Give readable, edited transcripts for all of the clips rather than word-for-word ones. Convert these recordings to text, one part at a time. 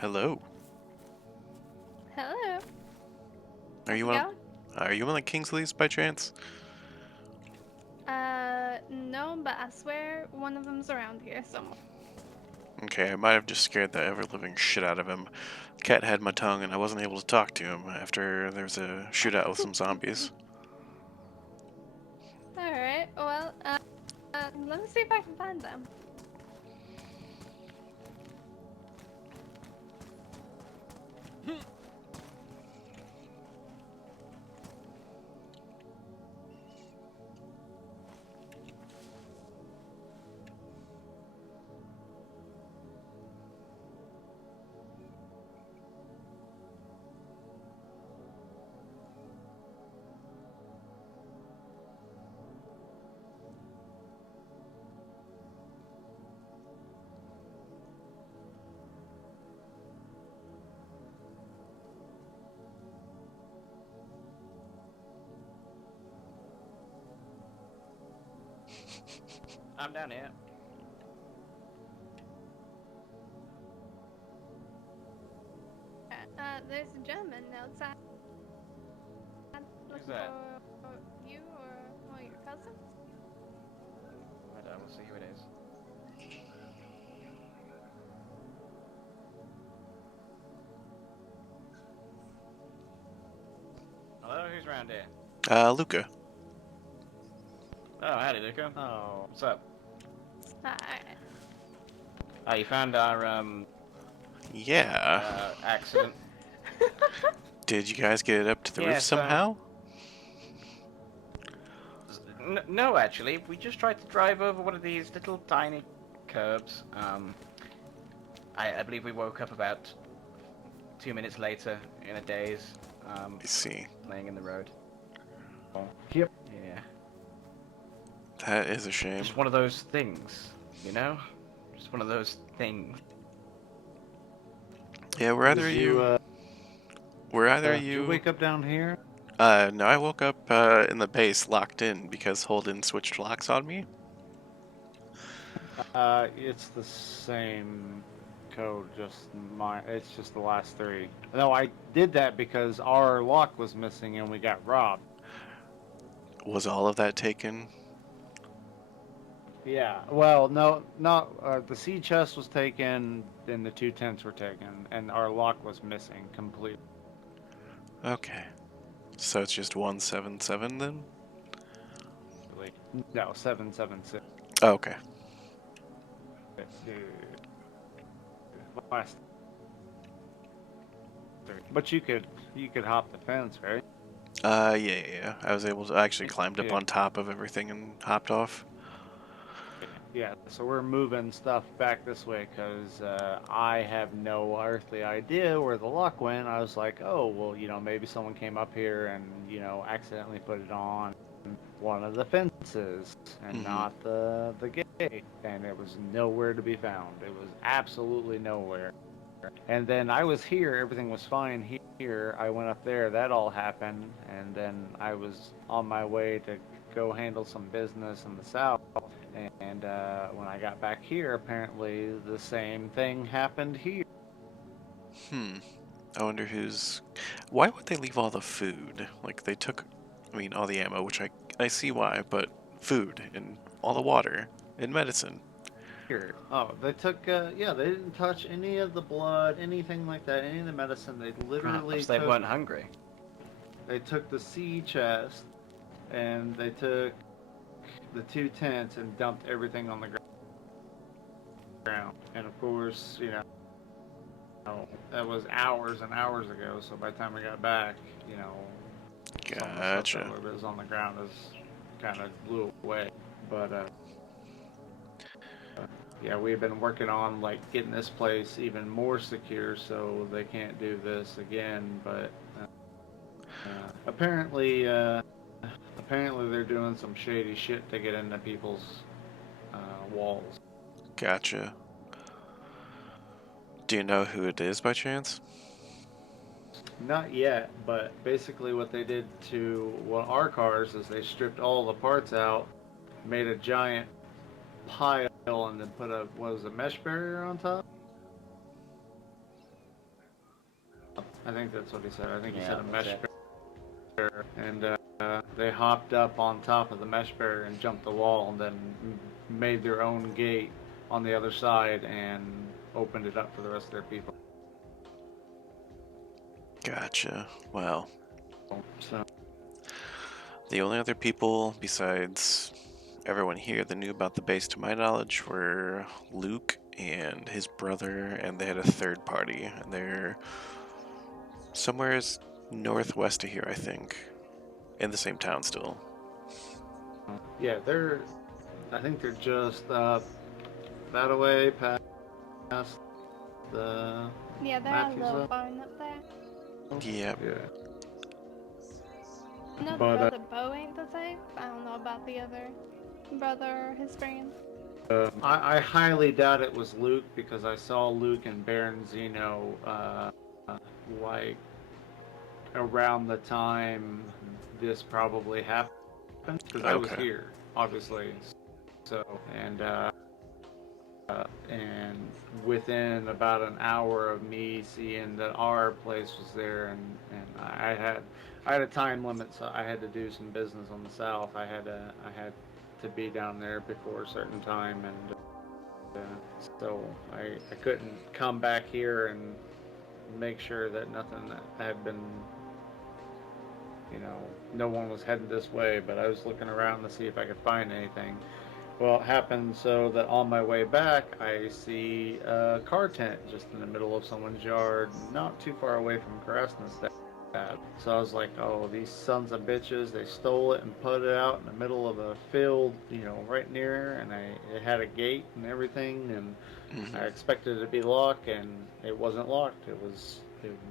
Hello. Hello. Are How's you it one? going? Are you one of Kingsley's by chance? No, but I swear one of them's around here somewhere. Okay, I might have just scared the ever-living shit out of him. Cat had my tongue, and I wasn't able to talk to him after there was a shootout with some zombies. Alright, well, let me see if I can find them. I'm down here. There's a gentleman outside looking that? for you or your cousin. I will see who it is. Hello, who's around here? Luca. Oh, howdy, Luca. Oh, what's up? Alright. Oh, you found our Yeah. accident. Did you guys get it up to the roof Yeah, so somehow? no, actually, we just tried to drive over one of these little tiny curbs. I believe we woke up about 2 minutes later in a daze. I see. Laying in the road. Oh, yep. Yeah. That is a shame. Just one of those things, you know? Just one of those things. Yeah, were either of you? Were either of Did you you? wake up down here? No, I woke up in the base, locked in because Holden switched locks on me. It's the same code, it's just the last three. No, I did that because our lock was missing and we got robbed. Was all of that taken? Yeah. Well, no, not the sea chest was taken, then the two tents were taken, and our lock was missing completely. Okay. So it's just 177 then? No, 776. Oh, okay. Last three. But you could hop the fence, right? Yeah. I was able to I actually climbed up Yeah. on top of everything and hopped off. Yeah, so we're moving stuff back this way because I have no earthly idea where the lock went. I was like, oh, well, maybe someone came up here and, accidentally put it on one of the fences and Mm-hmm. not the gate. And it was nowhere to be found. It was absolutely nowhere. And then I was here, everything was fine here. I went up there, that all happened. And then I was on my way to go handle some business in the south. And when I got back here, apparently the same thing happened here. Hmm. I wonder who's. Why would they leave all the food? Like they took, all the ammo, which I see why, but food and all the water and medicine. Here. Oh, they took, yeah, they didn't touch any of the blood, anything like that, any of the medicine. They literally Perhaps they weren't hungry. they took the sea chest and they took the two tents and dumped everything on the ground. And of course, that was hours and hours ago. So by the time we got back, some of the stuff Gotcha. that was on the ground is kind of blew away. But yeah, we've been working on like getting this place even more secure so they can't do this again. But apparently, they're doing some shady shit to get into people's walls. Gotcha. Do you know who it is by chance? Not yet, but basically what they did to our cars is they stripped all the parts out, made a giant pile, and then put a mesh barrier on top. I think that's what he said. I think he Yeah, said a mesh that's it. barrier, and they hopped up on top of the mesh barrier and jumped the wall, and then made their own gate on the other side and opened it up for the rest of their people. Gotcha. Well, So the only other people besides everyone here that knew about the base, to my knowledge, were Luke and his brother, and they had a third party, and they're somewhere northwest of here, I think, in the same town still. yeah, I think they're just that away past the Yeah, they're at a Matthews little House. barn up there. Yep. Yeah. I know the But brother Bo ain't the type. I don't know about the other brother or his friend. I highly doubt it was Luke because I saw Luke and Baron Zeno like around the time this probably happened because I was Okay. here, obviously. So and within about an hour of me seeing that our place was there, and I had a time limit, so I had to do some business on the south. I had to be down there before a certain time, and so I couldn't come back here and make sure that nothing that had been, no one was heading this way. But I was looking around to see if I could find anything. Well, it happened so that on my way back, I see a car tent just in the middle of someone's yard, not too far away from Krasna's dad. So I was like, oh, these sons of bitches, they stole it and put it out in the middle of a field, right near, and it had a gate and everything, and I expected it to be locked, and it wasn't locked.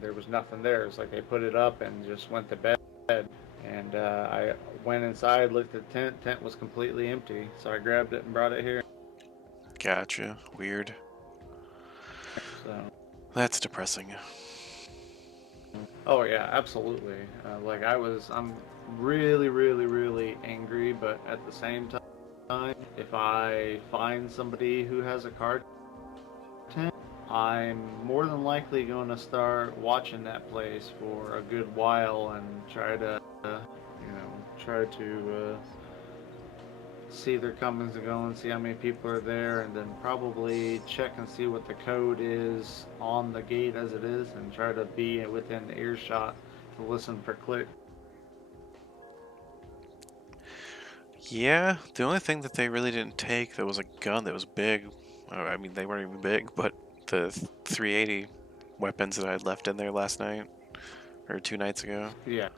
There was nothing there. It's like they put it up and just went to bed. And I went inside, looked at the tent. Tent was completely empty, so I grabbed it and brought it here. Gotcha. Weird. So, That's depressing. oh yeah, absolutely. I'm really, really, really angry, but at the same time, if I find somebody who has a card tent, I'm more than likely going to start watching that place for a good while and try to see their comings and goings, see how many people are there, and then probably check and see what the code is on the gate as it is, and try to be within earshot to listen for click. Yeah, the only thing that they really didn't take that was a gun that was big, I mean, they weren't even big, but the 380 weapons that I had left in there last night, or 2 nights ago. Yeah.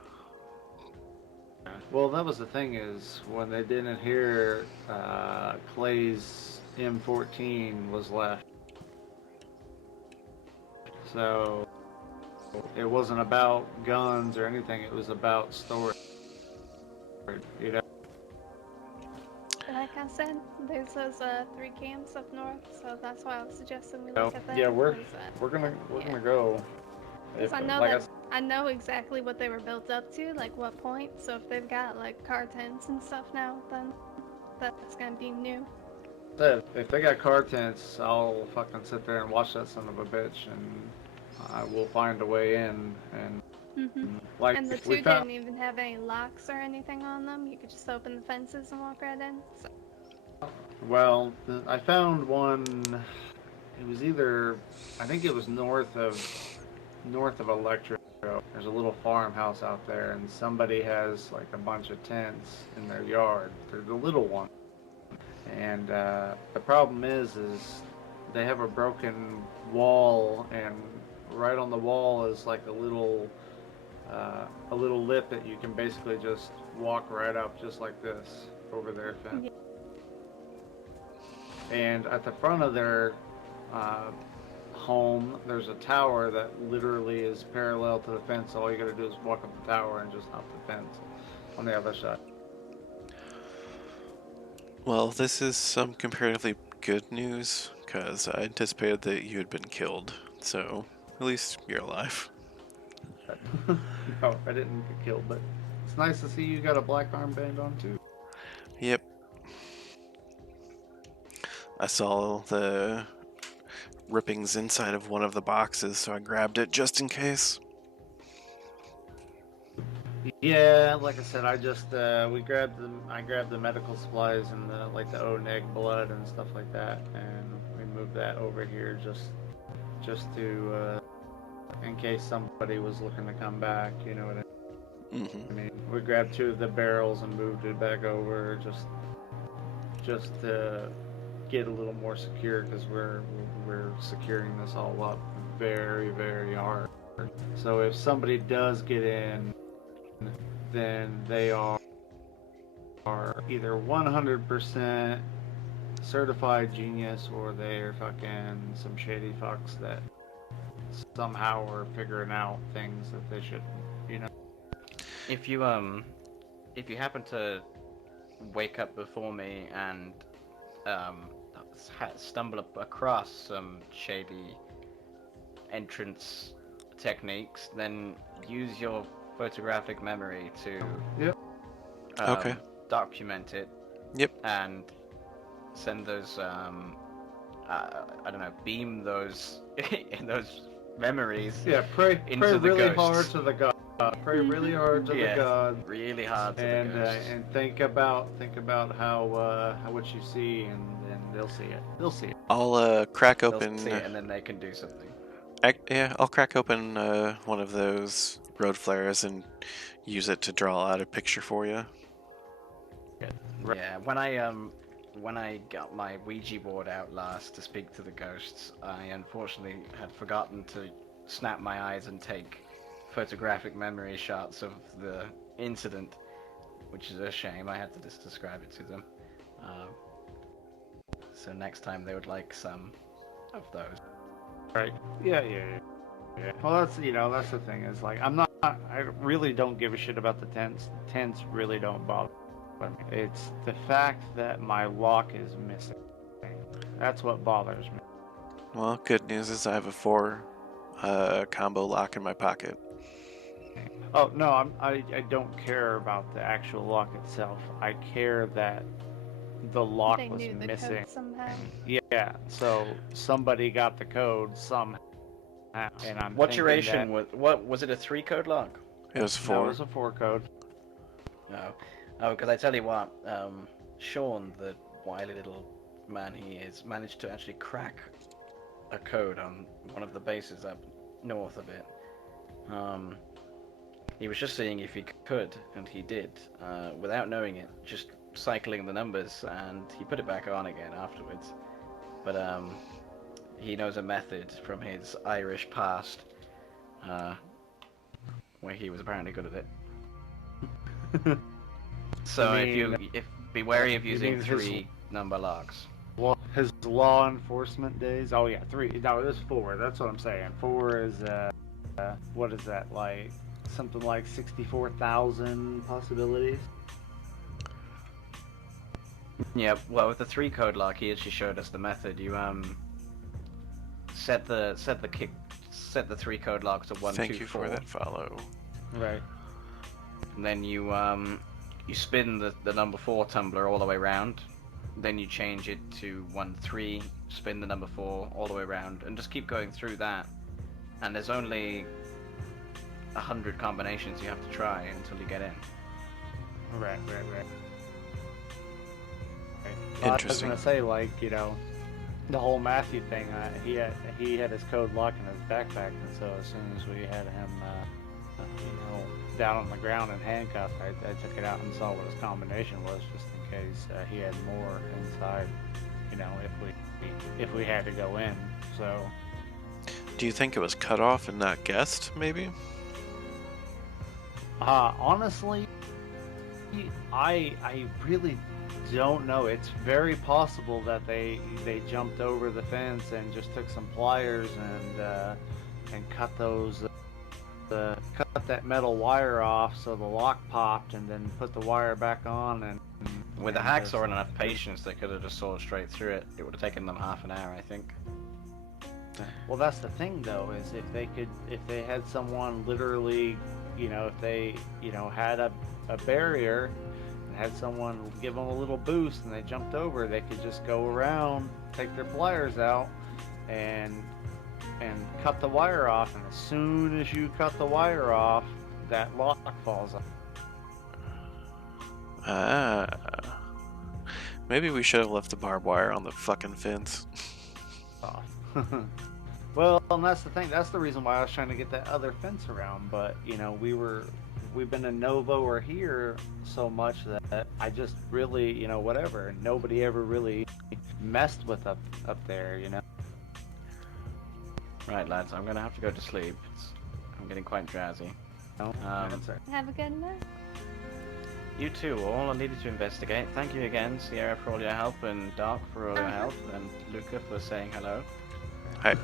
Well, that was the thing is when they didn't hear Clay's M14 was left, so it wasn't about guns or anything. It was about storage. You know. Like I said, there's those 3 camps up north, so that's why I was suggesting we look at them. Yeah, we're 'cause, gonna go. Because I know like that I know exactly what they were built up to, like what point. So if they've got like car tents and stuff now, then that's gonna be new. said, if they got car tents, I'll fucking sit there and watch that son of a bitch, and I will find a way in. And like And the we 2 found, didn't even have any locks or anything on them. You could just open the fences and walk right in. So. well, I found one. It was either, I think it was north of Electro. There's a little farmhouse out there, and somebody has like a bunch of tents in their yard. They're the little one, and the problem is they have a broken wall, and right on the wall is like a little lip that you can basically just walk right up, just like this, over their fence. Yeah. And at the front of their home, there's a tower that literally is parallel to the fence. All you gotta do is walk up the tower and just hop the fence on the other side. Well, this is some comparatively good news, because I anticipated that you had been killed, so at least you're alive. No, I didn't get killed, but it's nice to see you got a black armband on too. Yep. I saw the rippings inside of one of the boxes, so I grabbed it just in case. Yeah, like I said, I just we grabbed the I grabbed the medical supplies and the like the O neg blood and stuff like that, and we moved that over here just to in case somebody was looking to come back. You know what Hmm. I mean? We grabbed two of the barrels and moved it back over just to get a little more secure because we're securing this all up very hard. So if somebody does get in, then they are either 100% certified genius or they're fucking some shady fucks that somehow are figuring out things that they shouldn't, you know? If you happen to wake up before me and um, stumble across some shady entrance techniques, then use your photographic memory to Yep. Okay. document it Yep. and send those I don't know, beam those those memories Yeah, pray into the really ghosts. hard to the god. Pray really hard to the Yeah, god. really hard to And the ghosts. and think about how what you see, and they'll see it. They'll see it. I'll crack They'll open. see it and then they can do something. Yeah, I'll crack open one of those road flares and use it to draw out a picture for you. Right. Yeah, when I got my Ouija board out last to speak to the ghosts, I unfortunately had forgotten to snap my eyes and take photographic memory shots of the incident, which is a shame. I had to just describe it to them. Um, so next time they would like some of those. Right. Yeah. Well, that's that's the thing is like I really don't give a shit about the tents. The tents really don't bother me. It's the fact that my lock is missing. That's what bothers me. Well, good news is I have a 4 combo lock in my pocket. Oh no, I don't care about the actual lock itself. I care that the lock They was knew the missing. code somehow. Yeah, so somebody got the code somehow, and I'm What thinking duration that was it a 3 code log? It was that 4. was a 4 code. No. Oh, because I tell you what, Sean, the wily little man he is, managed to actually crack a code on one of the bases up north of it. He was just seeing if he could, and he did, without knowing it, just cycling the numbers, and he put it back on again afterwards. But he knows a method from his Irish past, where he was apparently good at it. So I mean, if be wary of you using mean his- 3 number logs. Well, his law enforcement days. Oh yeah, 3. No, it was 4. That's what I'm saying. 4 is what is that like? Something like 64,000 possibilities. Yeah, well, with the 3 code lock, he actually showed us the method. You set the 3 code lock to 1, Thank 2, you 4, for that follow. Right. and then you spin the number 4 tumbler all the way around. Then you change it to 1, 3, spin the number 4 all the way around, and just keep going through that. And there's only 100 combinations you have to try until you get in. Right. Interesting. I was gonna say, like, the whole Matthew thing. He had his code lock in his backpack, and so as soon as we had him, down on the ground and handcuffed, I took it out and saw what his combination was, just in case he had more inside. If we had to go in. So. Do you think it was cut off and not guessed, maybe? Honestly, I really don't know. It's very possible that they jumped over the fence and just took some pliers and cut those cut that metal wire off so the lock popped, and then put the wire back on and. With the hacksaw and enough patience, they could have just sawed straight through it. It would have taken them half an hour, I think. Well, that's the thing, though, is if they had someone literally, if they, had a barrier and had someone give them a little boost and they jumped over, they could just go around, take their pliers out, and cut the wire off. And as soon as you cut the wire off, that lock falls off. Ah. Maybe we should have left the barbed wire on the fucking fence. Well, and that's the thing. That's the reason why I was trying to get that other fence around. But you know, we've been in Novo or here so much that I just really, you know, whatever. Nobody ever really messed with up there, you know. Right, lads, I'm gonna have to go to sleep. I'm getting quite drowsy. That's right. Have a good night. You too, all. I needed to investigate. Thank you again, Sierra, for all your help, and Dark for all your help, and Luca for saying hello. Hi.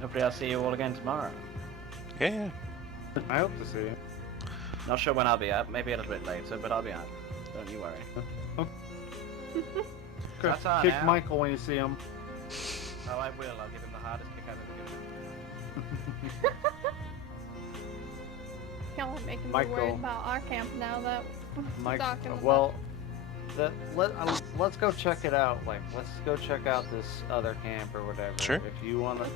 Hopefully I'll see you all again tomorrow. Yeah. I hope to see you. Not sure when I'll be up, maybe a little bit later, but I'll be up. Don't you worry. Ta-ta Kick now. Michael when you see him. Oh, I will. I'll give him the hardest kick I've ever given him. Y'all are making me Michael. worried about our camp now that we're talking about. Well, let's go check it out. Like, let's go check out this other camp or whatever. Sure. If you want to,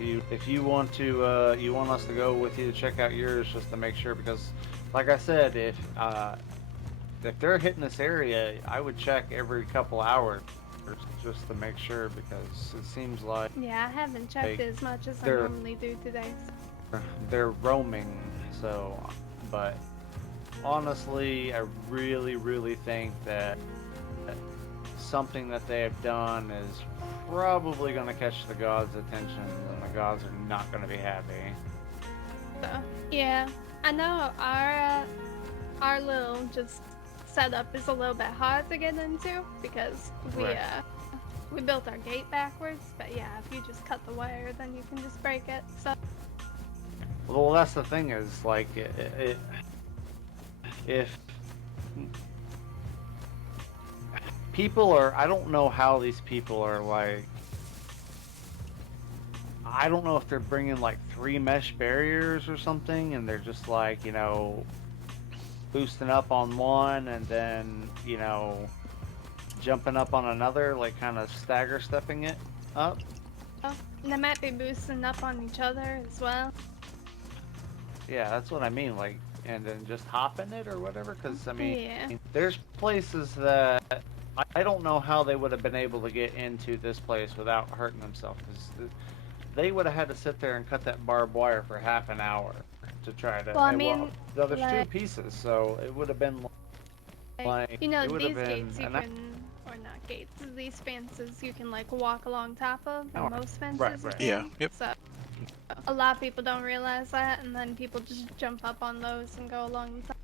Yeah. if you want to, you want us to go with you to check out yours, just to make sure, because, like I said, if they're hitting this area, I would check every couple hours just to make sure, because it seems like Yeah, I haven't checked Hey, as much as I they're- normally do today. they're roaming. So, but honestly, I really think that something that they have done is probably going to catch the gods' attention, and the gods are not going to be happy. So, yeah, I know our little just setup is a little bit hard to get into because Right. we built our gate backwards. But yeah, if you just cut the wire, then you can just break it. So Well, that's the thing is, like, if people are, I don't know how these people are, like, I don't know if they're bringing, like, 3 mesh barriers or something, and they're just, like, you know, boosting up on one, and then, you know, jumping up on another, like, kind of stagger stepping it up. they might be boosting up on each other as well. Yeah, that's what I mean, like, and then just hopping it or whatever, because, I mean, Yeah. there's places that I don't know how they would have been able to get into this place without hurting themselves, because they would have had to sit there and cut that barbed wire for half an hour to try to. Well, I and, mean, there's 2 like- pieces, so it would have been like, You know, it would these have been gates you an can, or not gates, these fences you can like walk along top of. Oh, And most fences. right, you right. Yeah, can. yep. So a lot of people don't realize that, and then people just jump up on those and go along the top.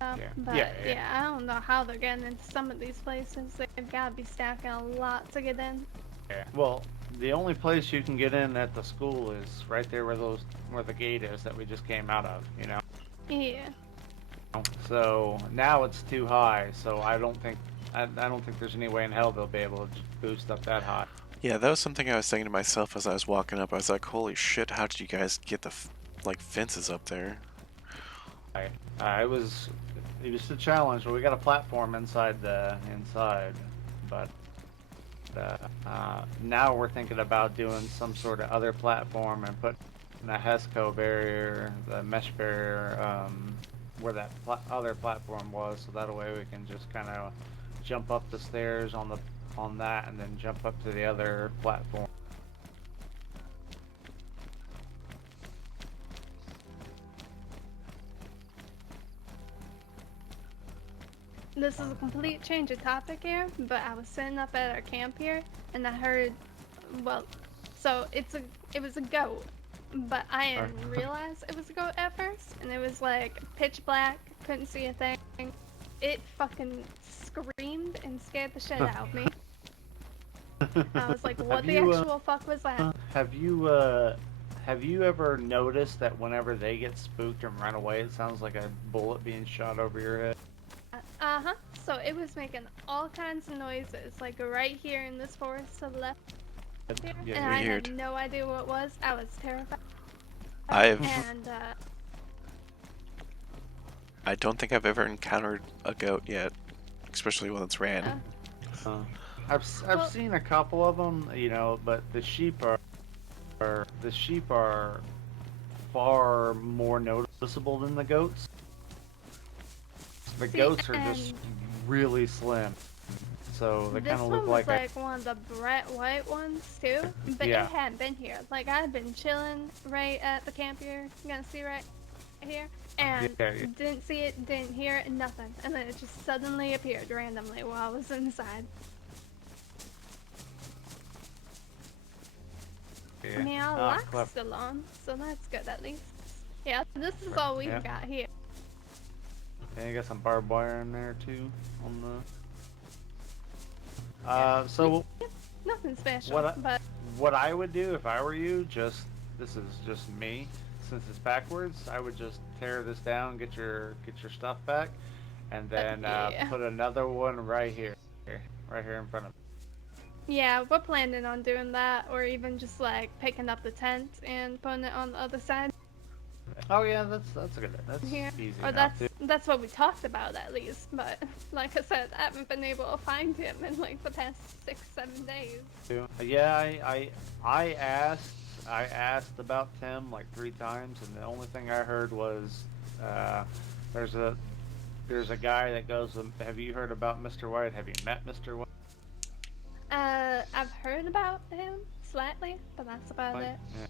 Yeah. But Yeah. I don't know how they're getting into some of these places. They've got to be stacking a lot to get in. Well, the only place you can get in at the school is right there where the gate is that we just came out of, you know. Yeah. So now it's too high, so I don't think there's any way in hell they'll be able to just boost up that high. Yeah, that was something I was saying to myself as I was walking up. I was like, holy shit, how did you guys get the fences up there? It was a challenge, but we got a platform inside, but now we're thinking about doing some sort of other platform and putting a HESCO barrier, the mesh barrier, where that other platform was, so that way we can just kind of jump up the stairs on that, and then jump up to the other platform. This is a complete change of topic here, but I was sitting up at our camp here, and I heard, well, so it was a goat, but I didn't realize it was a goat at first, and it was like pitch black, couldn't see a thing. It fucking screamed and scared the shit out of me. I was like, what the actual fuck was that? Have you ever noticed that whenever they get spooked and run away, it sounds like a bullet being shot over your head? Uh-huh. So it was making all kinds of noises, like right here in this forest to the left here, Yeah, and I weird. had no idea what it was. I was terrified. I don't think I've ever encountered a goat yet, especially when it's ran. I've Well- seen a couple of them, you know, but the sheep are far more noticeable than the goats. The See, goats are just and really slim, so they this kind of one look was like like one of the bright white ones too, but Yeah. it hadn't been here. Like I had been chilling right at the camp here. You gonna see right here, and Yeah. didn't see it, didn't hear it, nothing, and then it just suddenly appeared randomly while I was inside. I mean, our lock's clever. still on, so that's good at least. Yeah, this is all we've Yeah. got here. And you got some barbed wire in there too on the. So Nothing special, What but what I would do if I were you, this is just me, since it's backwards, I would just tear this down, get your stuff back, and then yeah. put another one right here in front of. Yeah, we're planning on doing that, or even just like picking up the tent and putting it on the other side Oh yeah, that's a good. That's here. easy Or enough too. that's what we talked about at least. But like I said, I haven't been able to find him in like the past 6-7 days. Yeah, I asked about Tim like 3 times, and the only thing I heard was there's a guy that goes. Have you heard about Mr. White? Have you met Mr. White? I've heard about him slightly, but that's about it. Yeah.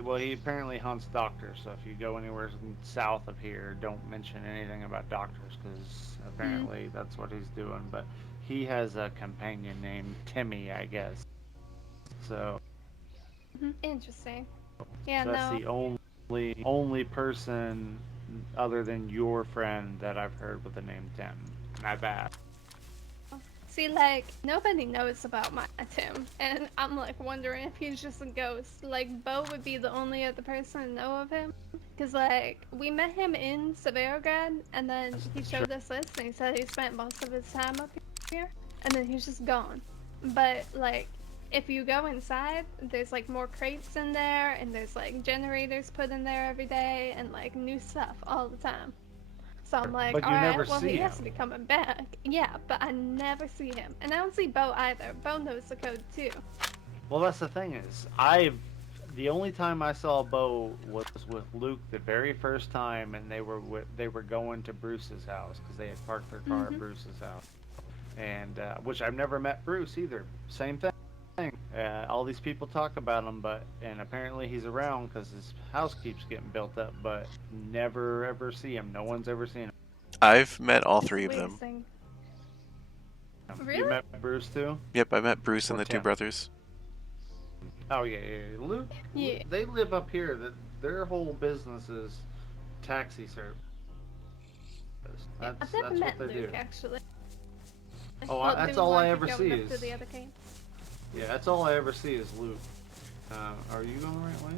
Well, he apparently hunts doctors, so if you go anywhere south of here, don't mention anything about doctors, because apparently that's what he's doing. But he has a companion named Timmy, I guess. So Interesting. Yeah, that's no. the only person other than your friend that I've heard with the name Tim. And I've asked. See, like, nobody knows about my Tim, and I'm, like, wondering if he's just a ghost. Like, Bo would be the only other person to know of him. Because, like, we met him in Severograd, and then he showed us this, and he said he spent most of his time up here, and then he's just gone. But, like, if you go inside, there's, like, more crates in there, and there's, like, generators put in there every day, and, like, new stuff all the time. So I'm like, But you alright, never well, see he has him. to be coming back. Yeah, but I never see him. And I don't see Bo either. Bo knows the code too. Well, that's the thing is, the only time I saw Bo was with Luke the very first time, and they were going to Bruce's house because they had parked their car at Bruce's house, and which I've never met Bruce either. Same thing. All these people talk about him, and apparently he's around because his house keeps getting built up, but never ever see him. No one's ever seen him. I've met all It's the three of weirdest them. thing. You Really? met Bruce too? Yep, I met Bruce and Or the two Tim. brothers. Oh yeah. Luke. Yeah. They live up here. Their whole business is taxi service. I've never met what they Luke, do. actually. Oh, Well, that's doing all I like ever going see up to is. the other camp. Yeah, that's all I ever see is Luke. Are you going the right way?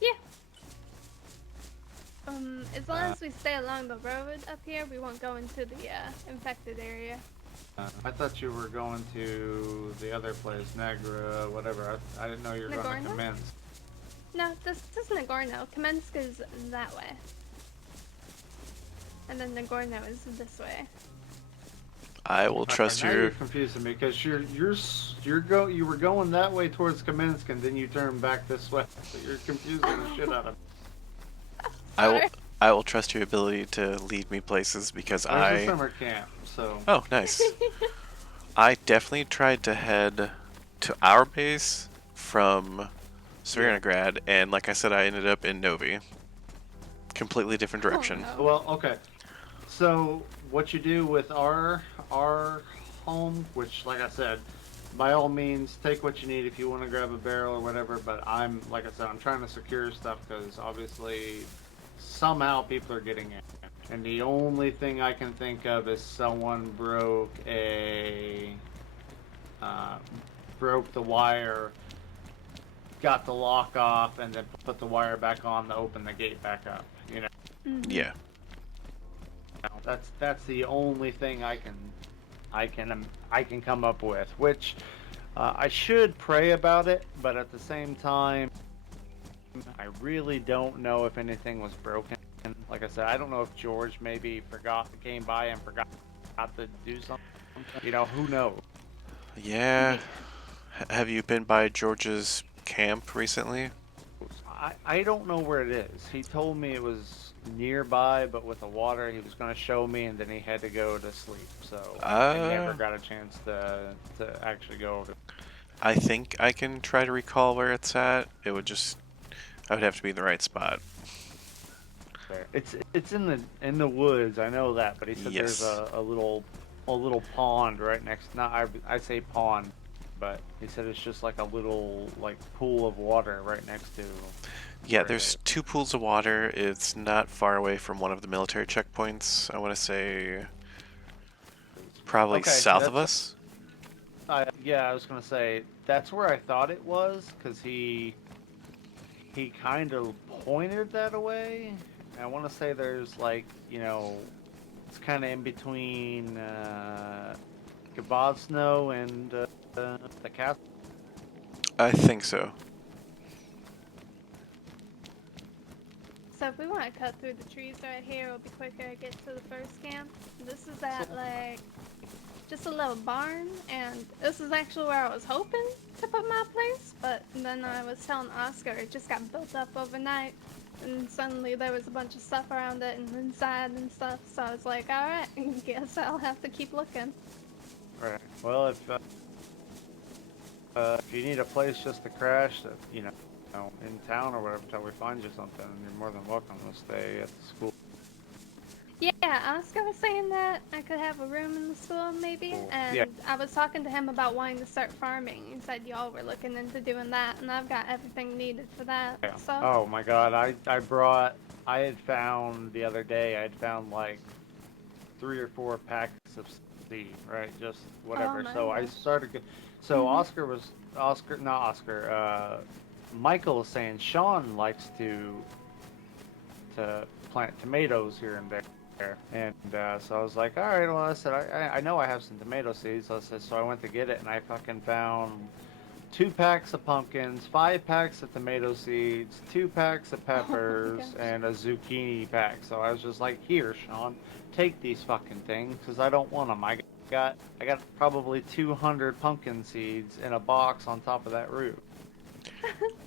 Yeah. As long as we stay along the road up here, we won't go into the infected area. I thought you were going to the other place, Negra, whatever. I didn't know you were going Nagorno? to Commence. No, this is Nagorno. Kamensk is that way. And then Nagorno is this way. I will trust Now your. you're confusing me because you were going that way towards Kamensk and then you turned back this way. So you're confusing the shit out of me. Sorry. I will trust your ability to lead me places because There's a summer camp, so. Oh, nice. I definitely tried to head to our base from Serenograd, and like I said, I ended up in Novi. Completely different direction. Oh, no. Well, okay. So what you do with our home, which, like I said, by all means, take what you need if you want to grab a barrel or whatever. But I'm trying to secure stuff because obviously somehow people are getting in. And the only thing I can think of is someone broke the wire, got the lock off, and then put the wire back on to open the gate back up. You know. Yeah. That's the only thing I can come up with, which I should pray about it, but at the same time, I really don't know if anything was broken. Like I said, I don't know if George maybe came by and forgot to do something. You know, who knows? Yeah. Have you been by George's camp recently? I don't know where it is. He told me it was nearby, but with the water, he was going to show me, and then he had to go to sleep. So I never Uh, got a chance to actually go over I think I can try to recall where it's at. I would have to be in the right spot. there. It's in the woods. I know that, but he said there's Yes. a little pond right next. Not I say pond, but he said it's just like a little like pool of water right next to Yeah, where it there's is. 2 pools of water. It's not far away from one of the military checkpoints. I want to say probably Okay, south of that's us. yeah. I was gonna say that's where I thought it was because he kind of pointed that away. I want to say there's like it's kind of in between Snow and the castle. I think so. So if we want to cut through the trees right here, it'll be quicker to get to the first camp. This is So, at like just a little barn, and this is actually where I was hoping to put my place, but then I was telling Oscar it just got built up overnight, and suddenly there was a bunch of stuff around it and inside and stuff, so I was like, alright, guess I'll have to keep looking. right. Well, if you need a place just to crash, in town or whatever, until we find you something, you're more than welcome to stay at the school. Yeah, Oscar was saying that I could have a room in the school maybe, and Yeah. I was talking to him about wanting to start farming. He said y'all were looking into doing that, and I've got everything needed for that, Yeah. so. Oh my God, I had found the other day. I had found like 3 or 4 packs of seed, right? Just Oh whatever. my So I gosh. started. So Mhm. Not Oscar. Michael was saying Sean likes to plant tomatoes here and there. And so I was like, all right, well, I said, I know I have some tomato seeds. I said, so I went to get it, and I fucking found 2 packs of pumpkins, 5 packs of tomato seeds, 2 packs of Oh my peppers, gosh. and a zucchini pack. So I was just like, here, Sean, take these fucking things, because I don't want them. I got probably 200 pumpkin seeds in a box on top of that roof.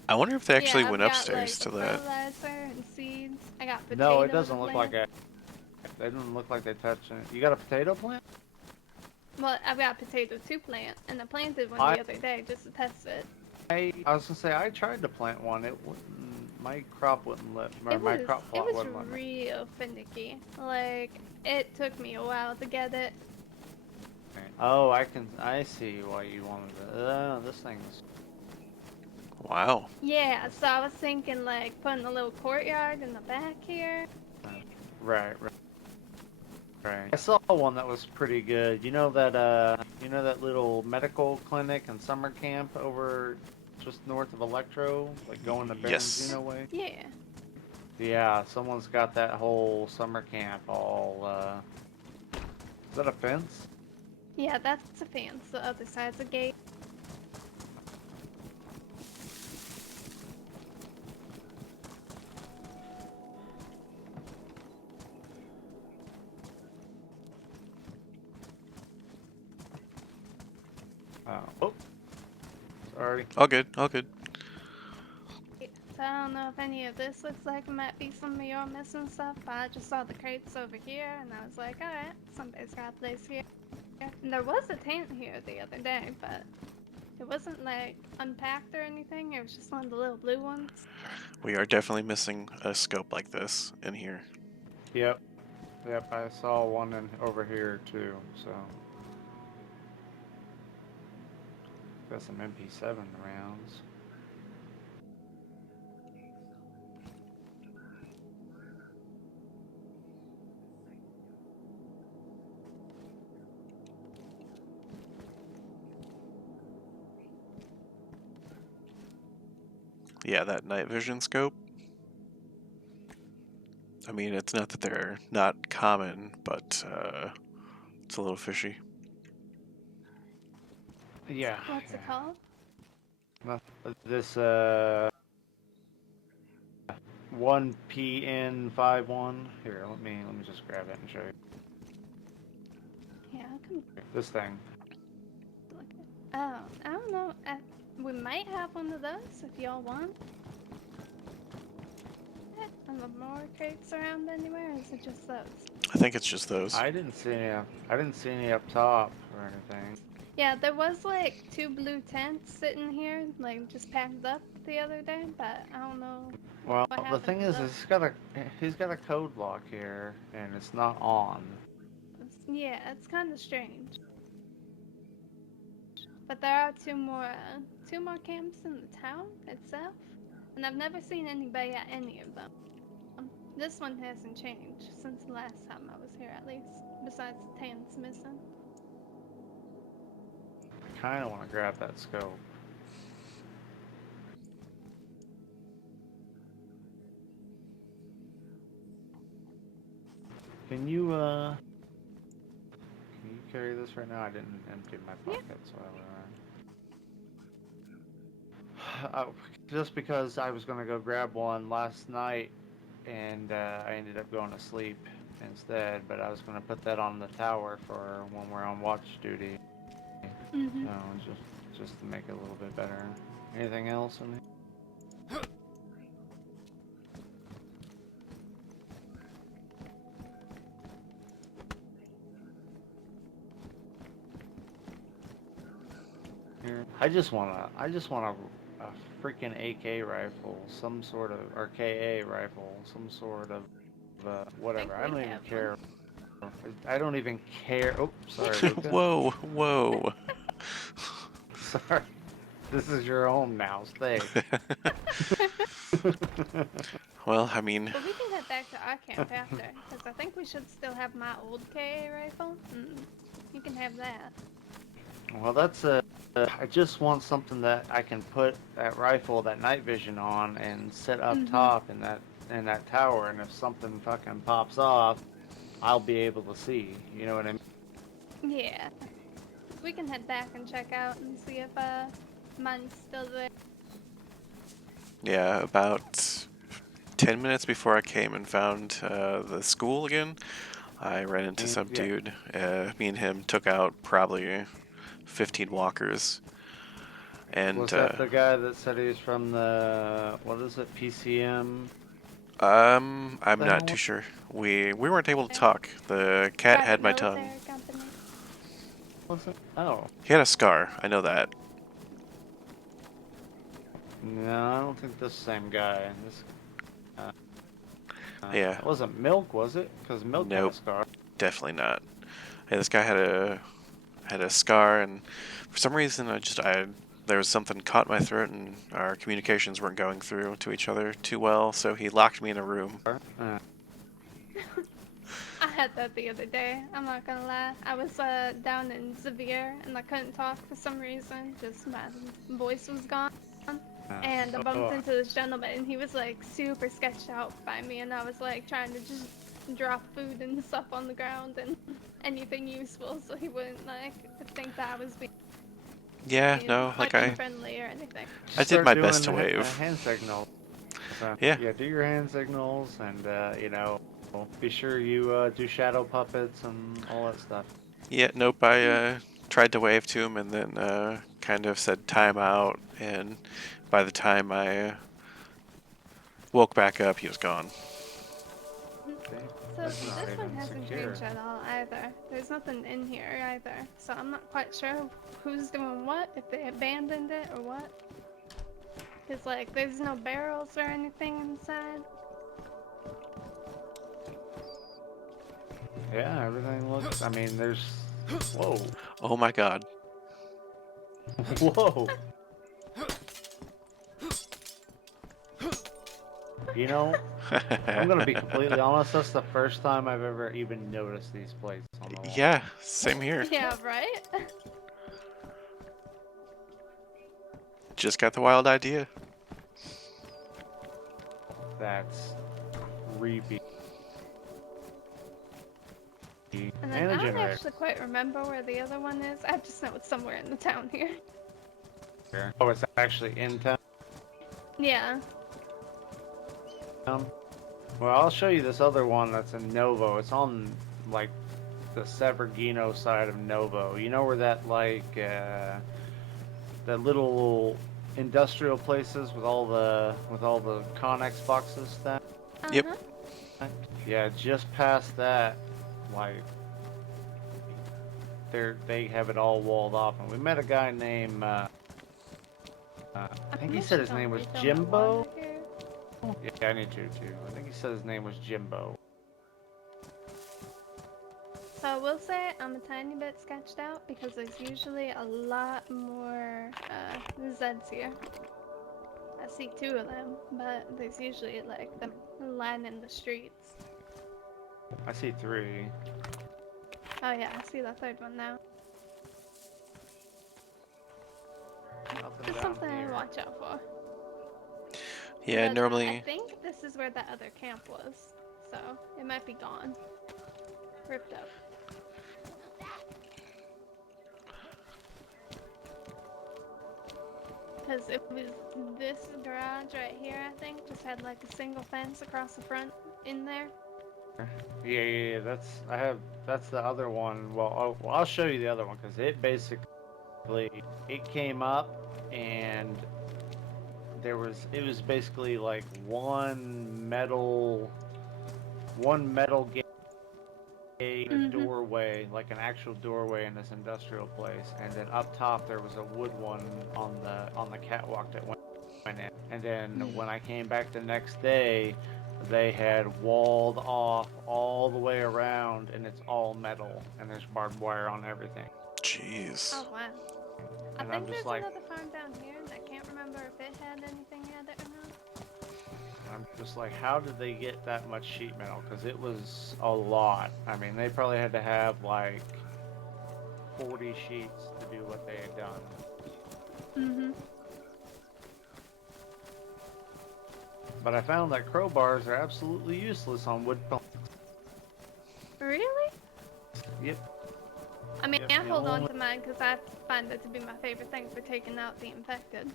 I wonder if they actually Yeah, went I've got like upstairs the to that. fertilizer and seeds. I got No, it potato to doesn't look like plant. it. They didn't look like they touched it. You got a potato plant? Well, I've got potato to plant, and I planted one I the other day just to test it. I was gonna say I tried to plant one. It wouldn't. My crop wouldn't let. Or It my was crop it plot was wouldn't let me. real finicky. Like it took me a while to get it. Oh, I see why you wanted it. This thing's. Wow. Yeah, so I was thinking like putting a little courtyard in the back here. Right. I saw one that was pretty good. You know that little medical clinic and summer camp over just north of Electro, like going to Yes. Berenzino way. Yeah. Yeah, someone's got that whole summer camp all. Is that a fence? Yeah, that's a fence. The other side's a gate. Oh, sorry. All good. All good. So I don't know if any of this looks like it might be some of your missing stuff, but I just saw the crates over here, and I was like, alright, somebody's got a place here. And there was a tent here the other day, but it wasn't like unpacked or anything. It was just one of the little blue ones. We are definitely missing a scope like this in here. Yep. Yep, I saw one over here too, so. Got some MP7 rounds. Yeah, that night vision scope. I mean, it's not that they're not common, but it's a little fishy. Yeah. What's it called? This 1PN51. Here, let me just grab it and show you. Yeah, I can This thing. look at. Oh, I don't know. We might have one of those if y'all want. it? Are there more crates around anywhere, or is it just those? I think it's just those. I didn't see any. I didn't see any up top or anything. Yeah, there was like 2 blue tents sitting here, like just packed up the other day, but I don't know Well, what the happened thing to is, those. he's got a code lock here, and it's not on. Yeah, it's kind of strange. But there are two more camps in the town itself, and I've never seen anybody at any of them. This one hasn't changed since the last time I was here, at least. Besides the tents missing. I kind of want to grab that scope. Can you carry this right now? I didn't empty my Yeah. pocket, so just because I was gonna go grab one last night, and I ended up going to sleep instead. But I was gonna put that on the tower for when we're on watch duty. Mm-hmm. So just to make it a little bit better. Anything else in here? I just want a freaking AK rifle, some sort of, or KA rifle, some sort of whatever. I don't even care. I don't even care. Oh, sorry, Luca. Whoa, whoa. Sorry. This is your home now. Stay. Well, I mean, But we can head back to our camp after, because I think we should still have my old KA rifle. You can have that. Well, that's I just want something that I can put that rifle, that night vision on, and sit up top in that tower. And if something fucking pops off, I'll be able to see. You know what I mean? Yeah. We can head back and check out and see if mine's still there. yeah, about 10 minutes before I came and found the school again, I ran into some Yeah. dude. Me and him took out probably 15 walkers. And Was that the guy that said he was from the, what is it, PCM? I'm The not hell too was- sure. We weren't able to talk. The cat had my tongue. Military company. Was it? Oh. He had a scar. I know that. No, I don't think this same guy. This. Yeah. It wasn't Milk, was it? Because Milk had Nope. a scar. Definitely not. Yeah, this guy had a scar, and for some reason there was something caught my throat, and our communications weren't going through to each other too well. So he locked me in a room. I had that the other day. I'm not gonna lie. I was down in Xavier and I couldn't talk for some reason. Just my voice was gone. And I bumped into this gentleman and he was like super sketched out by me, and I was like trying to just drop food and stuff on the ground and anything useful so he wouldn't like think that I was being No, like unfriendly or anything. I did Start my doing best to wave. hand signals. Yeah. Yeah, do your hand signals, and you know, be sure you do shadow puppets and all that stuff. Yeah, nope. I tried to wave to him and then kind of said time out, and by the time I woke back up, he was gone. Okay. So That's not this one even hasn't secure. changed at all either. There's nothing in here either. So I'm not quite sure who's doing what, if they abandoned it or what. Cause like there's no barrels or anything inside. Yeah, everything looks. I mean, there's. Whoa. Oh my god. Whoa. You know, I'm gonna be completely honest. That's the first time I've ever even noticed these plates on the wall. Yeah, same here. Yeah, right? Just got the wild idea. That's creepy. And And then a I don't generator. actually quite remember where the other one is. I just know it's somewhere in the town here. Oh, it's actually in town. Yeah. Well, I'll show you this other one that's in Novo. It's on like the Severgino side of Novo. You know where that like that little industrial places with all the Connex boxes that? Yep. Yeah, just past that, like, they have it all walled off, and we met a guy named, I think he said his name was Jimbo. Yeah, I need to too. I think he said his name was Jimbo. So I will say I'm a tiny bit sketched out because there's usually a lot more Zeds here. I see 2 of them, but there's usually like them lining the streets. I see 3. Oh yeah, I see the 3rd one now. Nothing Just down something here. to watch out for. Yeah, But, I normally. think this is where that other camp was, so it might be gone. Ripped up. Because it was this garage right here, I think, just had like a single fence across the front in there. Yeah, that's the other one. Well, I'll show you the other one because it basically it came up and it was basically like one metal gate, a doorway, like an actual doorway in this industrial place, and then up top there was a wood one on the catwalk that went in. And then when I came back the next day, they had walled off all the way around, and it's all metal, and there's barbed wire on everything. Jeez. Oh wow. I And think I'm there's just like, another farm down here, and I can't remember if it had anything at it or not. how did they get that much sheet metal? Because it was a lot. I mean, they probably had to have like 40 sheets to do what they had done. Mm-hmm. But I found that crowbars are absolutely useless on wood planks. Really? Yep. I mean, Yep, I the hold on only- to mine because I find it to be my favorite thing for taking out the infected.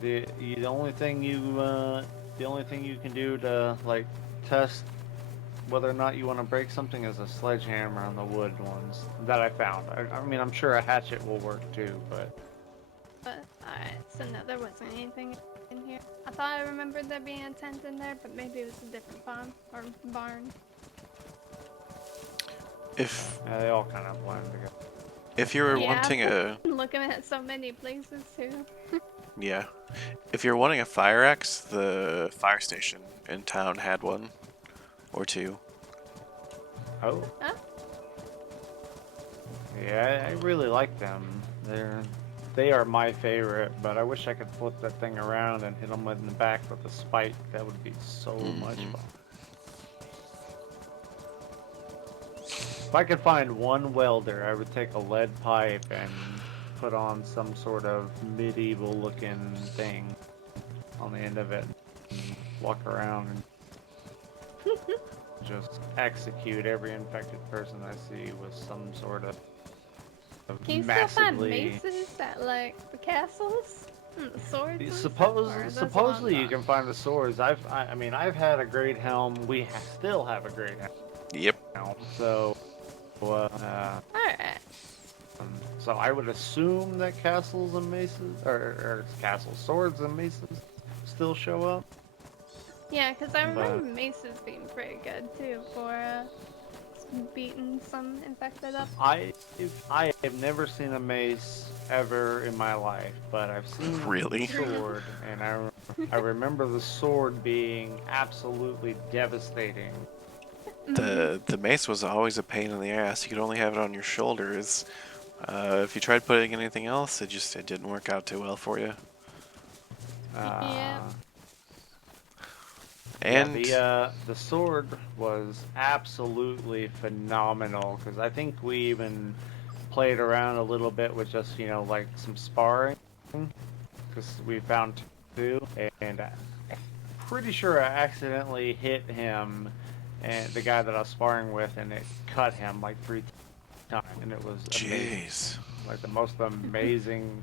The only thing you can do to like test whether or not you want to break something is a sledgehammer on the wood ones that I found. I mean, I'm sure a hatchet will work too, but But alright, so no, there wasn't anything in here. I thought I remembered there being a tent in there, but maybe it was a different farm or barn. If they all kind of blend together. if you were Yeah, wanting a looking at so many places too. yeah, if you're wanting a fire axe, the fire station in town had one or 2. Oh. Huh? Yeah, I really like them. They are my favorite, but I wish I could flip that thing around and hit them in the back with a spike. That would be so much fun. If I could find one welder, I would take a lead pipe and put on some sort of medieval looking thing on the end of it and walk around and just execute every infected person I see with some sort of Can you still find maces at like the castles? And the swords and stuff, or are those Supposedly long you can gone? find the swords. I mean, I've had a great helm. We still have a great Yep. helm. So, Alright. so I would assume that castles and maces, or castles, swords and maces, still show up. Yeah, because I remember maces being pretty good too for beating some infected up. I have never seen a mace ever in my life, but I've seen Really? a sword, and I remember the sword being absolutely devastating. The mace was always a pain in the ass. You could only have it on your shoulders. If you tried putting anything else, it didn't work out too well for you. Yeah. And The sword was absolutely phenomenal because I think we even played around a little bit with just like some sparring because we found 2, and I'm pretty sure I accidentally hit him and the guy that I was sparring with, and it cut him like 3 times, and it was amazing. jeez. Like the most amazing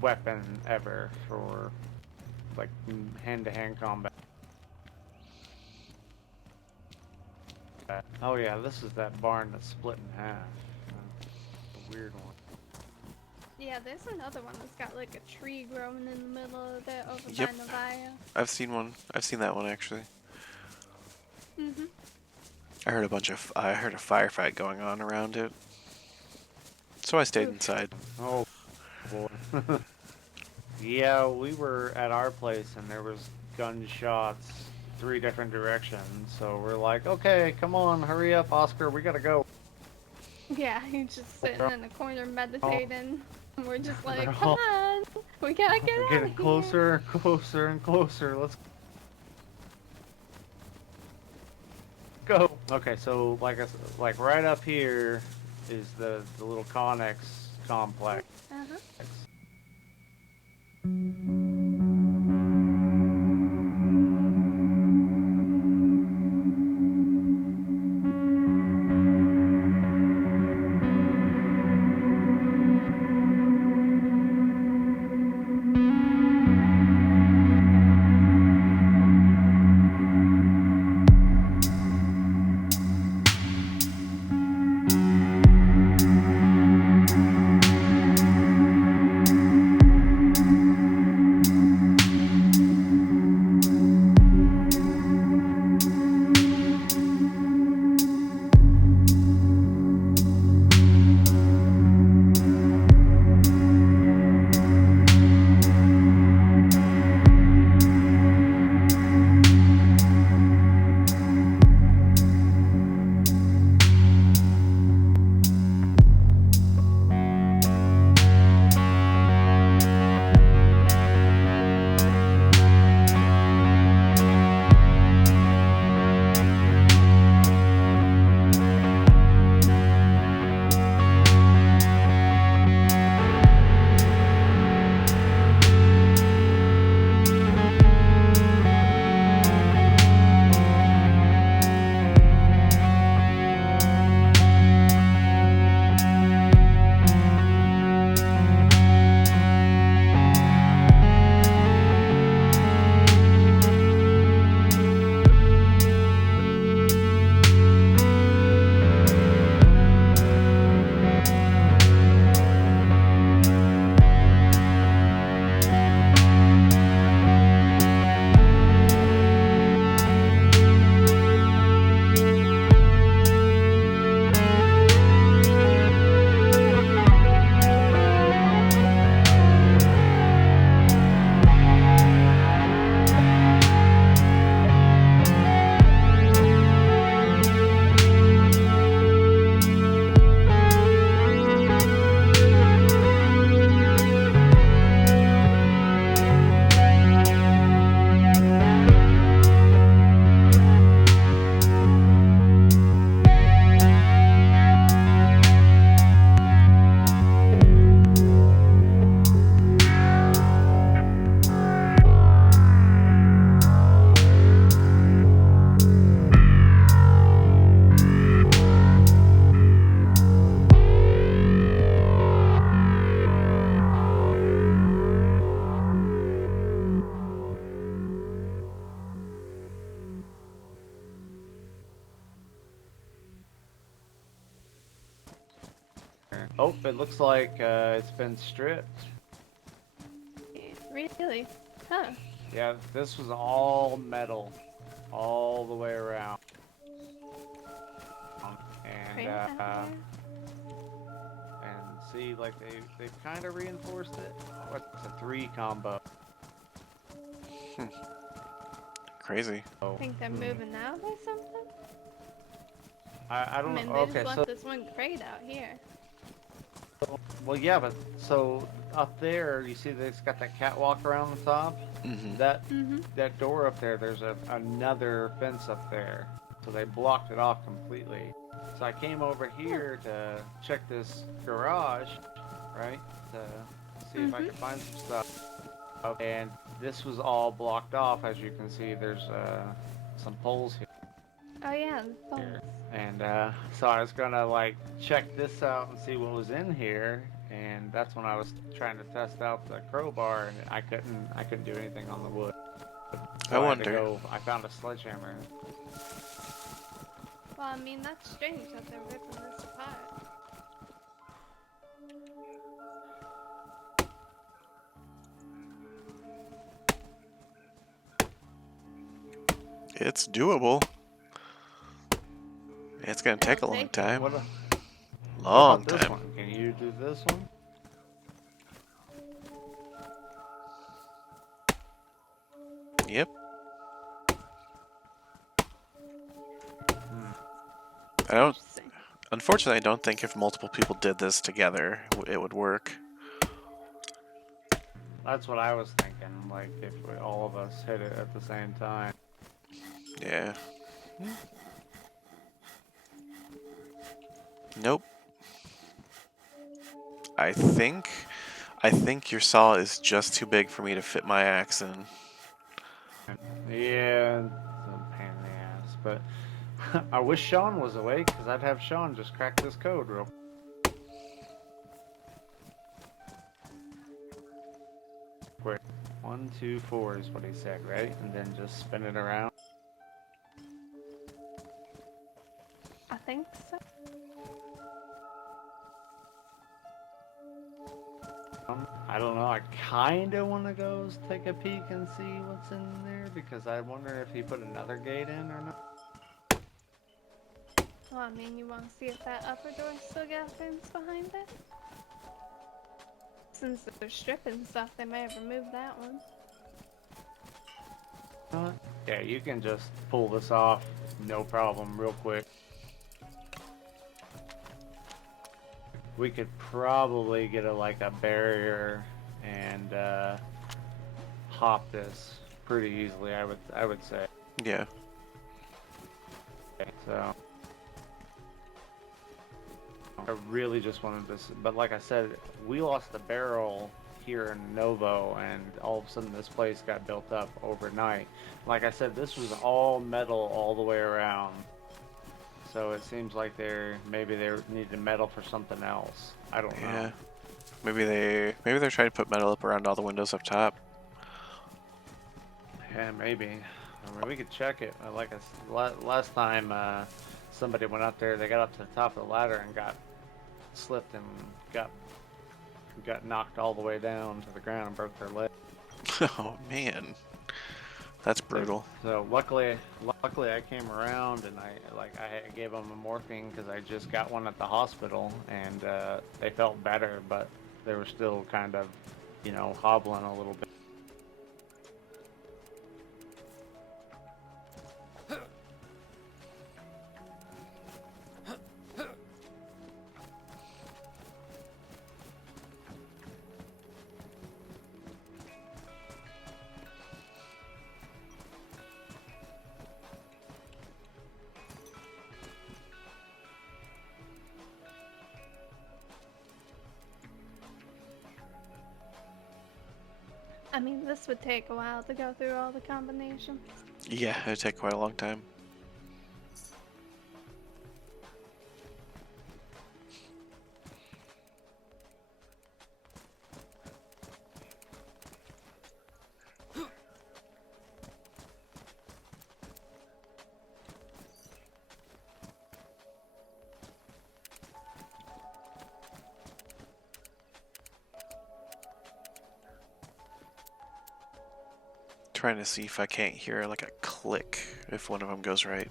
weapon ever for like hand-to-hand combat. Oh yeah, this is that barn that's split in half. A weird one. Yeah, there's another one that's got like a tree growing in the middle of it over Yep. by Novaya. I've seen one. I've seen that one actually. Mhm. I heard a firefight going on around it. So I stayed Oof. inside. Oh boy. Yeah, we were at our place and there was gunshots 3 different directions. So we're like, okay, come on, hurry up, Oscar, we gotta go. Yeah, he's just sitting in the corner all, meditating. And we're just they're like, come all on, we gotta get we're out getting of here. closer and closer and closer. Let's go. Okay, so like right up here is the little Connex complex. Uh-huh. Oh, it looks like it's been stripped. Really? Huh. Yeah, this was all metal, all the way around. And Right out there. and see, like they've kind of reinforced it. What's a 3 combo? Crazy. Oh, Think they're moving out or something? I I don't mean, know. they Okay, just so left this one crate out here. well, yeah, but so up there, you see, it's got that catwalk around the top. Mm-hmm. That door up there, there's another fence up there, so they blocked it off completely. So I came over here to check this garage, right, to see if I could find some stuff. And this was all blocked off, as you can see. There's some poles here. Oh yeah, the phones. And so I was gonna like check this out and see what was in here, and that's when I was trying to test out the crowbar, and I couldn't do anything on the wood. So I had to wonder. go. I found a sledgehammer. Well, I mean, that's strange that they're ripping this apart. it's doable. It's gonna take a long time. What Long about this time. one? Can you do this one? Yep. I don't. Interesting. Unfortunately, I don't think if multiple people did this together, it would work. That's what I was thinking. Like if all of us hit it at the same time. Yeah. Nope. I think your saw is just too big for me to fit my axe in. Yeah, it's a pain in the ass. But I wish Sean was awake, because I'd have Sean just crack this code real quick. 1, 2, 4 is what he said, right? And then just spin it around. I think so. I don't know. I kind of want to go take a peek and see what's in there, because I wonder if he put another gate in or not. Well, I mean, you want to see if that upper door still got things behind it? Since they're stripping stuff, they may have removed that one. Yeah, you can just pull this off, no problem, real quick. We could probably get a barrier and hop this pretty easily. I would say. Yeah. So I really just wanted this, but like I said, we lost the barrel here in Novo, and all of a sudden this place got built up overnight. Like I said, this was all metal all the way around. So it seems like maybe they needed metal for something else. I don't know. Yeah. Maybe they're trying to put metal up around all the windows up top. Yeah, maybe. I mean, we could check it. Like last time, somebody went up there. They got up to the top of the ladder and got slipped and got knocked all the way down to the ground and broke their leg. Oh man, that's brutal. So luckily I came around and I gave them a morphine because I just got one at the hospital, and they felt better, but they were still kind of, hobbling a little bit. I mean, this would take a while to go through all the combinations. Yeah, it'd take quite a long time. Trying to see if I can't hear like a click if one of them goes right.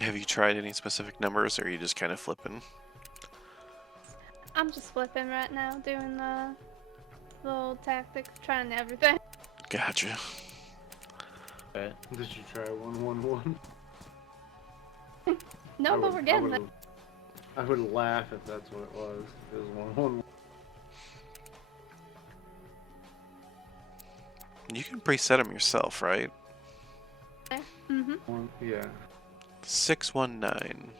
Have you tried any specific numbers, or are you just kind of flipping? I'm just flipping right now, doing the little tactics, trying everything. Gotcha. Did you try 111? No, but we're getting there. I would laugh if that's what it was. It was 111. You can preset them yourself, right? Mm-hmm. Yeah. 619.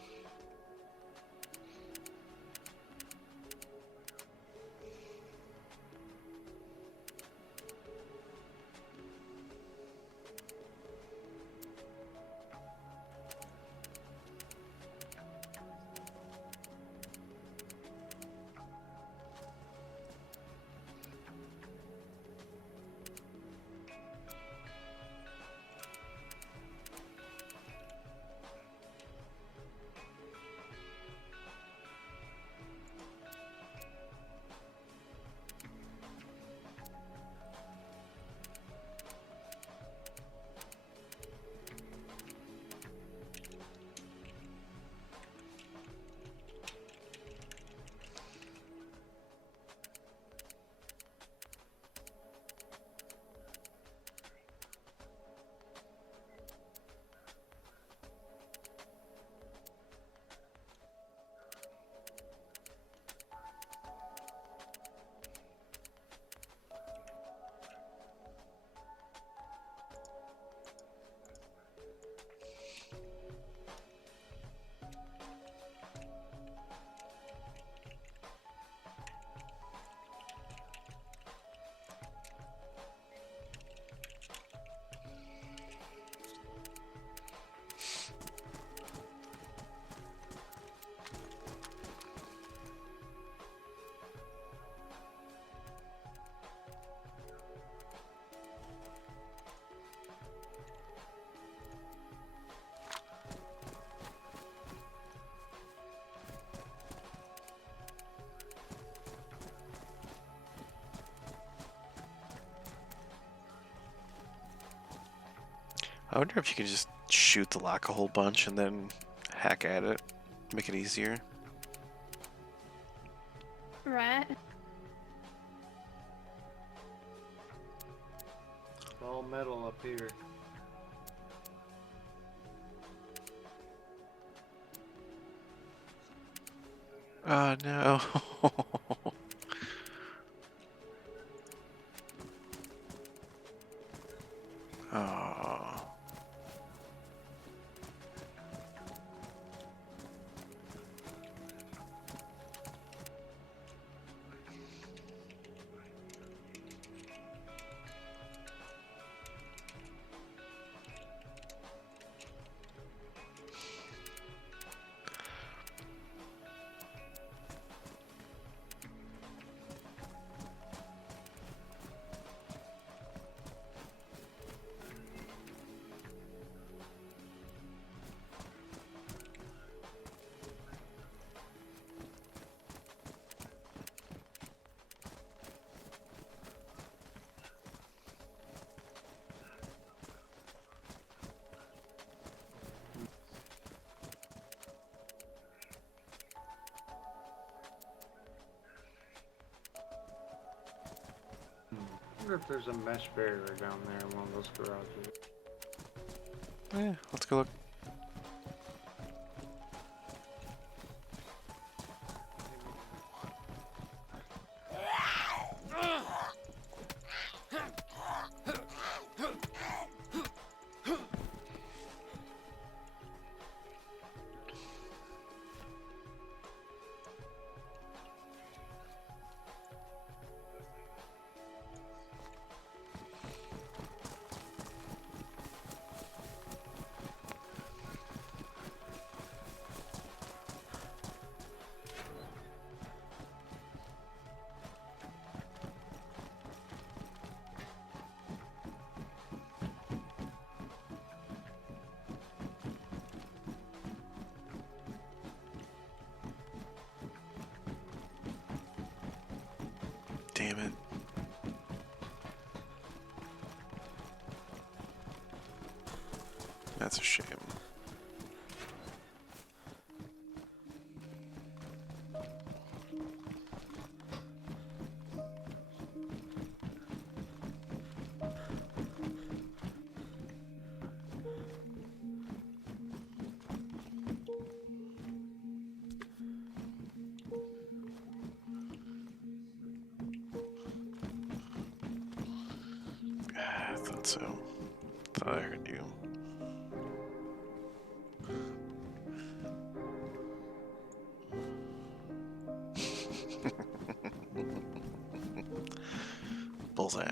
I wonder if you could just shoot the lock a whole bunch and then hack at it, make it easier. Right? It's all metal up here. Oh no. Oh. I wonder if there's a mesh barrier down there in one of those garages. Yeah, let's go look. Damn it. That's a shame. I thought so. Thought I heard you. Bullseye.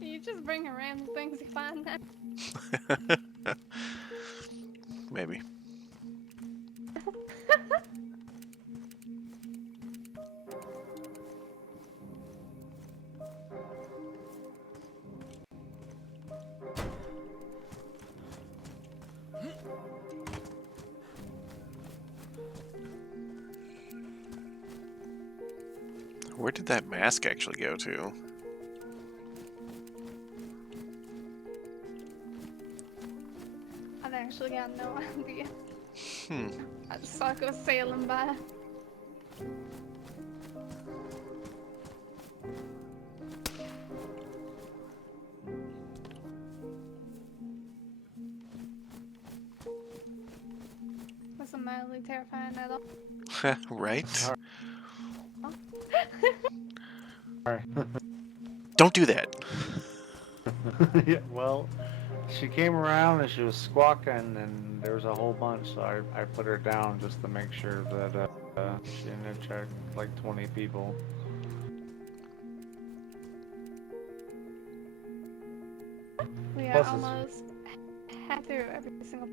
You just bring around the things you find now. Maybe. Where did that mask actually go to? I've actually got no idea. Hmm. I just saw it go sailing by. Wasn't mildly terrifying at all. Right? Sorry. Don't do that. Yeah, well, she came around and she was squawking, and there was a whole bunch, so I put her down just to make sure that she didn't attract like 20 people. We are Plus, it's almost half through every single